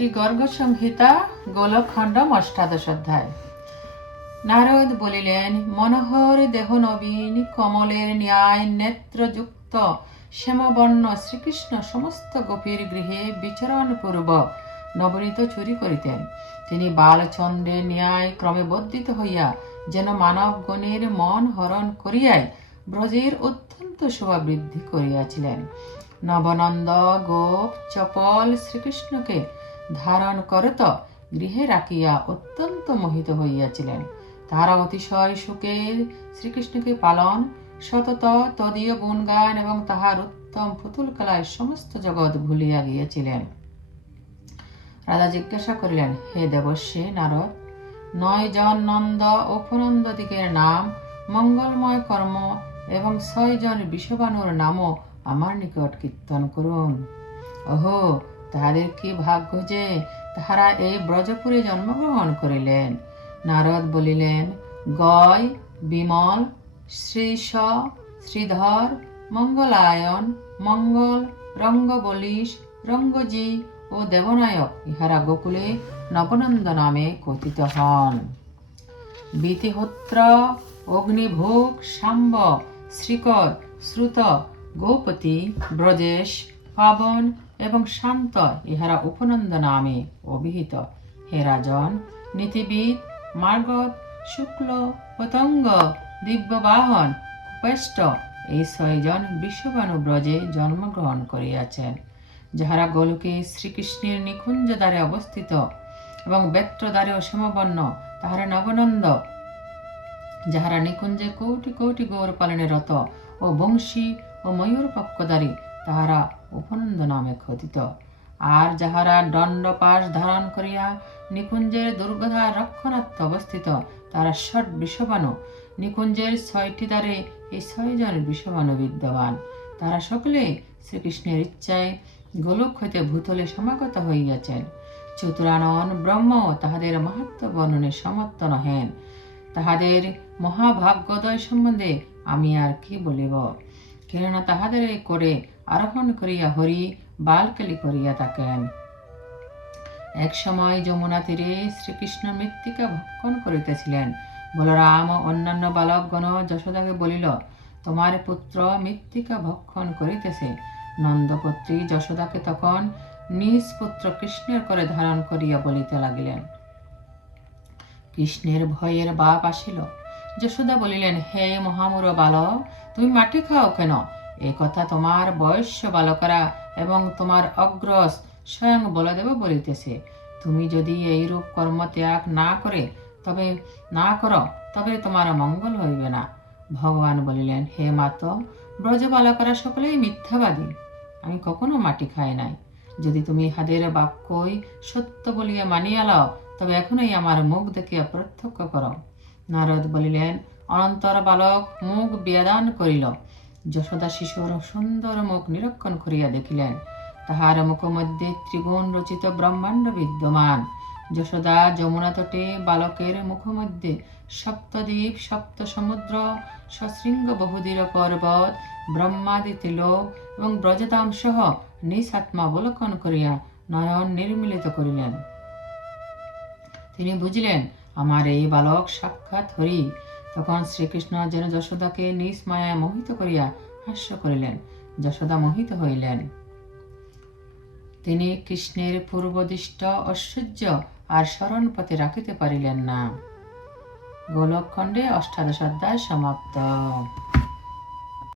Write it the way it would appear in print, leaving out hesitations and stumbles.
শ্রী গর্গ সংহিতা গোলকখণ্ডম অষ্টাদশ অধ্যায়। নারদ বলিলেন, মনোহর দেহ নবীন কমলের ন্যায় নেত্রযুক্ত শ্যামবর্ণ শ্রীকৃষ্ণ সমস্ত গোপীর গৃহে বিচরণ পূর্বক নবনীত চুরি করিতেন। তিনি বালচন্দ্রের ন্যায় ক্রমে বর্ধিত হইয়া যেন মানবগণের মন হরণ করিয়াই ব্রজের অত্যন্ত শোভা বৃদ্ধি করিয়াছিলেন। নবনন্দ গোপ চপল শ্রীকৃষ্ণকে ধারণ করত গৃহে রাখিয়া অত্যন্ত মোহিত হইয়াছিলেন। তাহারা অতিশয় সুখে শ্রীকৃষ্ণকে পালন সতত তদীয় গুণগান এবং তাহার উত্তম পুতুল খেলায় সমস্ত জগৎ ভুলিয়া গিয়েছিলেন। রাজা জিজ্ঞাসা করিলেন, হে দেবর্ষি নারদ, 9 জন নন্দ ও উপনন্দ দিগের নাম, মঙ্গলময় কর্ম এবং 6 জন বিষবানুর নামও আমার নিকট কীর্তন করুন। ওহো, তাহাদের কি ভাগ্য যে তাহারা এই ব্রজপুরে জন্মগ্রহণ করিলেন। নারদ বলিলেন, গয়, বিমল, শ্রীশ, শ্রীধর, মঙ্গলায়ন, মঙ্গল, রঙ্গবলীশ, রঙ্গজি ও দেবনায়ক ইহারা গোকুলে নবনন্দ নামে কথিত হন। বীতিহোত্র, অগ্নিভোগ, শাম্ব, শ্রীকর, শ্রুত, গোপতি, ব্রজেশ, পাবন এবং শান্ত ইহারা উপনন্দ নামে অভিহিত। হে রাজন, নীতিবিদ, মার্গত, শুক্ল, পতঙ্গ, দিব্যবাহন, কুপেষ্ট এই 6 জন বিশ্ববানু ব্রজে জন্মগ্রহণ করিয়াছেন, যাহারা গোলকে শ্রীকৃষ্ণের নিকুঞ্জ দ্বারে অবস্থিত এবং বেত্রদ্বারে শ্যামবর্ণ তাহারা নবনন্দ, যাহারা নিকুঞ্জে কোটি কোটি গৌর পালনে রত ও বংশী ও ময়ূর পক্ষধারী তাহারা উপনন্দ নামে কথিত। আর যাহারা দণ্ডপাশ ধারণ করিয়া নিকুঞ্জের দুর্গধা রক্ষণার্থে অবস্থিত তাহারা ষট বিষবানু। নিকুঞ্জের 6টি দ্বারে এই 6 জন বিষবানু বিদ্যমান। তারা সকলে শ্রীকৃষ্ণের ইচ্ছায় গোলক হইতে ভূতলে সমাগত হইয়াছেন। চতুরানন ব্রহ্ম তাহাদের মাহাত্ম্য বর্ণনে সমর্থ নহেন। তাহাদের মহাভাগ্যোদয় সম্বন্ধে আমি আর কি বলিব, কেননা তাহাদের করে আরোহণ করিয়া হরি বালকেলি করিয়া থাকেন। এক সময় যমুনা তীরে শ্রীকৃষ্ণ মৃত্তিকা ভক্ষণ করিতেছিলেন। বলরাম ও অন্যান্য বালকগণ যশোদাকে বলিল, তোমার পুত্র মৃত্তিকা ভক্ষণ করিতেছে। নন্দপত্রী যশোদাকে তখন নিজ পুত্র কৃষ্ণের করে ধারণ করিয়া বলিতে লাগিলেন। কৃষ্ণের ভয়ের বাপ আসিল। যশোদা বলিলেন, হে মহামূঢ় বালক, তুমি মাটি খাও কেন? এ কথা তোমার বয়স্য বালকরা এবং তোমার অগ্রজ স্বয়ং বলদেব বলিতেছে। তুমি যদি এইরূপ কর্ম ত্যাগ না করো তবে তোমার মঙ্গল হইবে না। ভগবান বলিলেন, হে মাত, ব্রজ বালকরা সকলেই মিথ্যাবাদী। আমি কখনো মাটি খাই নাই। যদি তুমি ইহাদের বাক্যই সত্য বলিয়া মানিয়া লও তবে এখনই আমার মুখ দেখিয়া প্রত্যক্ষ করো। নারদ বলিলেন, অনন্তর বালক মুখ বেদান করিল। যশোদা শিশুর সুন্দর মুখ নিরীক্ষণ করিয়া দেখিলেন, তাহার মুখ মধ্যে ত্রিগুণ রচিত ব্রহ্মাণ্ড বিদ্যমান। যশোদা যমুনা তটে বালকের মুখ মধ্যে সপ্তদ্বীপ, সপ্ত সমুদ্র, সশৃঙ্গ বহুদীর পর্বত, ব্রহ্মাদি ত্রিলোক এবং ব্রজধাম সহ নিজ আত্মা অবলোকন করিয়া নয়ন নির্মিলিত করিলেন। তিনি বুঝিলেন, আমার এই বালক সাক্ষাৎ হরি। তখন শ্রীকৃষ্ণ যেন যশোদাকে নিজ মায়ায় মোহিত করিয়া হাস্য করিলেন। যশোদা মোহিত হইলেন। তিনি কৃষ্ণের পূর্বদিষ্ট ঐশ্বর্য আর স্মরণ পথে রাখিতে পারিলেন না। গোলকখণ্ডে অষ্টাদশ অধ্যায় সমাপ্ত।